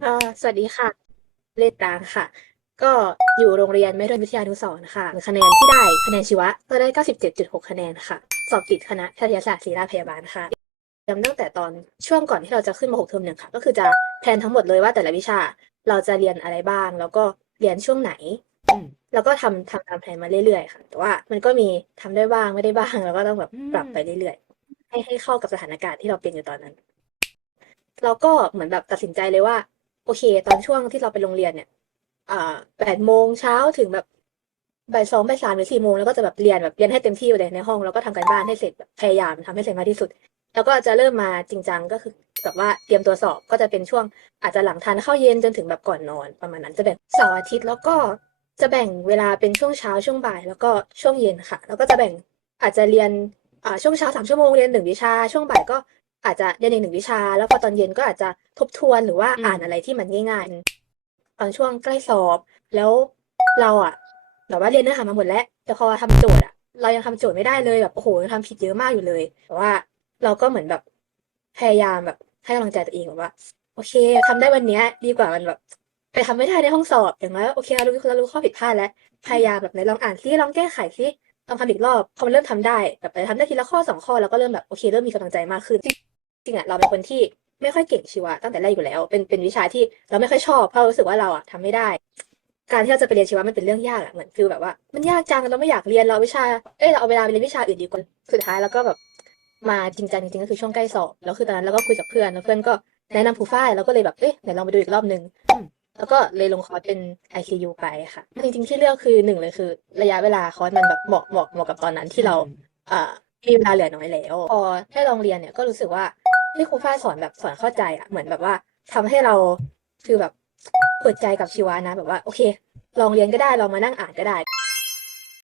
เอ่อสวัสดีค่ะ เลขตางค่ะ ก็อยู่โรงเรียนแม่ดลวิทยานุสรณ์ค่ะ คะแนนที่ได้คะแนนชีวะก็ได้ 97.6 คะแนนค่ะ สอบติดคณะแพทยศาสตร์ศิริราชพยาบาลค่ะเตรียมตั้งแต่ตอนช่วงก่อนที่เราจะขึ้นม .6 เทอมหนึ่งค่ะ ก็คือจะแพลนทั้งหมดเลยว่าแต่ละวิชาเราจะเรียนอะไรบ้าง แล้วก็เรียนช่วงไหนอืมแล้วก็ทำทำตามแผนมาเรื่อยๆค่ะ แต่ว่ามันก็มีทำได้บ้างไม่ได้บ้างแล้วก็ต้องแบบอืปรับมไปเรื่อยๆให้ให้เข้ากับสถานการณ์ที่เราเป็นอยู่ตอนนั้น เราก็เหมือนแบบตัดสินใจเลยว่า โอเค ตอนช่วงที่เราไปโรงเรียนเนี่ย อ่าแปดโมงเช้าถึงแบบบ่ายสองบ่ายสามหรือสี่โมงแล้วก็จะแบบเรียนแบบเรียนให้เต็มที่เลยในห้องแล้วก็ทำการบ้านให้เสร็จแบบพยายามทำให้เสร็จมากที่สุด แล้วก็จะเริ่มมาจริงจังก็คือแบบว่าเตรียมตัวสอบก็จะเป็นช่วงอาจจะหลังทานข้าวเย็นจนถึงแบบก่อนนอนประมาณนั้นจะแบ่งเสาร์อาทิตย์แล้วก็จะแบ่งเวลาเป็นช่วงเช้าช่วงบ่ายแล้วก็ช่วงเย็นค่ะ แล้วก็จะแบ่งอาจจะเรียนอ่าช่วงเช้าสามชั่วโมงเรียนหนึ่งวิชาช่วงบ่ายก็ อาจจะเรียนอีกหนึ่งวิชา แล้วพอตอนเย็นก็อาจจะทบทวนหรือว่าอือ่ามนอะไรที่มันง่ายๆตอนช่วงใกล้สอบ แล้วเราอะแบบว่าเรียนเนื้อหามาหมดแล้วแต่พอทำโจทย์อะเรายังทำโจทย์ไม่ได้เลยแบบโอ้โหยังทำผิดเยอะมากอยู่เลยแต่ว่าเราก็เหมือนแบบพยายามแบบให้กำลังใจตัวเองแบบว่า โอเคทำได้วันเนี้ย ดีกว่ามันแบบไปทำไม่ได้ในห้องสอบอย่างน้อยโอเคเรารู้เรารู้ข้อผิดพลาดแล้วพยายามแบบไหนลองอ่านซิลองแก้ไขซิลองทำอีกรอบพอมันเริ่มทำได้แบบไปทำได้ทีละข้อสองข้อแล้วก็เริ่มแบบโอเคเริ่มมีกำลังใจมากขึ้น จริงๆอะเราเป็นคนที่ไม่ค่อยเก่งชีวะตั้งแต่แรกอยู่แล้ว เป็นเป็นวิชาที่เราไม่ค่อยชอบเพราะเรารู้สึกว่าเราอะทำไม่ได้ การที่เราจะไปเรียนชีวะมันเป็นเรื่องยากอะเหมือนฟีลแบบว่า มันยากจังเราไม่อยากเรียนเราเอาวิชาเอ้ยเราเอาเวลาไปเรียนวิชาอื่นดีกว่าสุดท้ายแล้วก็แบบมาจริงจังจริงๆก็คือช่วงใกล้สอบแล้วคือตอนนั้นเราก็คุยกับเพื่อนแล้วเพื่อนก็แนะนำครูฝ้ายเราก็เลยแบบเอ๊ะไหนลองไปดูอีกรอบนึงอืมแล้วก็เลยลงคอร์สเป็น ICU ไปค่ะจริงๆที่เลือกคือหนึ่งเลยคือ ระยะเวลาคอร์สมันแบบเหมาะเหมาะเหมาะกับตอนนั้นที่เราอืมอ่า มีเวลาเหลือน้อยแล้ว พอได้ลองเรียนเนี่ยก็รู้สึกว่าที่ครูฝ้ายสอนแบบสอนเข้าใจอะเหมือนแบบว่าทำให้เราคือแบบเปิดใจกับชีวะนะแบบว่าโอเค ลองเรียนก็ได้ลองมานั่งอ่านก็ได้